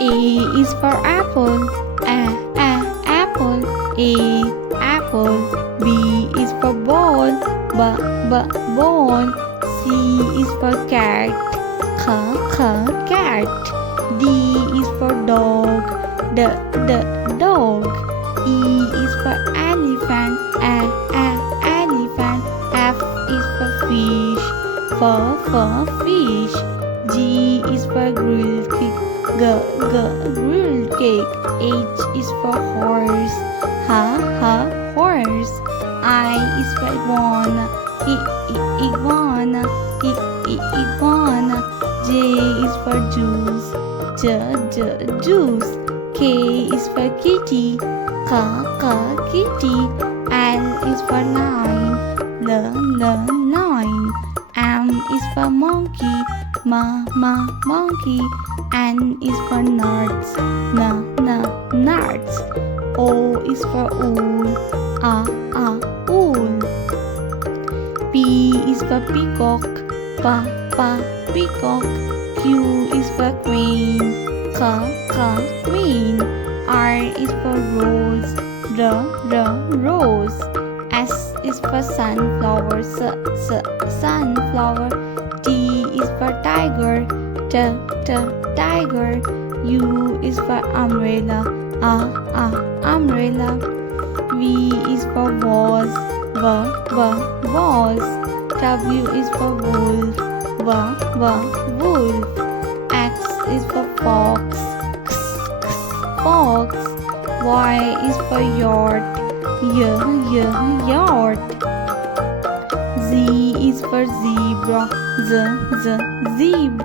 A is for apple. Apple. A apple. B is for ball. Ball. C is for cat. Cat. D is for dog. Dog. E is for elephant. Elephant. F is for fish. Fish. G is for grilled cake. Grilled cake. H is for horse. Horse. I is for iguana. Iguana. J is for juice. Juice. K is for kitty. Kitty. L is for line. Line. M is for monkey. Monkey. N is for nuts. Nuts. O is for owl. Owl. P is for peacock. Peacock. Q is for queen. Queen. R is for rose. Rose. S is for sunflower. Sunflower. T is for tiger. Tiger. U is for umbrella. Umbrella. V is for vase. Vase. W is for wolf. Wolf. X is for fox. Fox. Y is for yacht. Yacht. Z is for zebra. Zebra.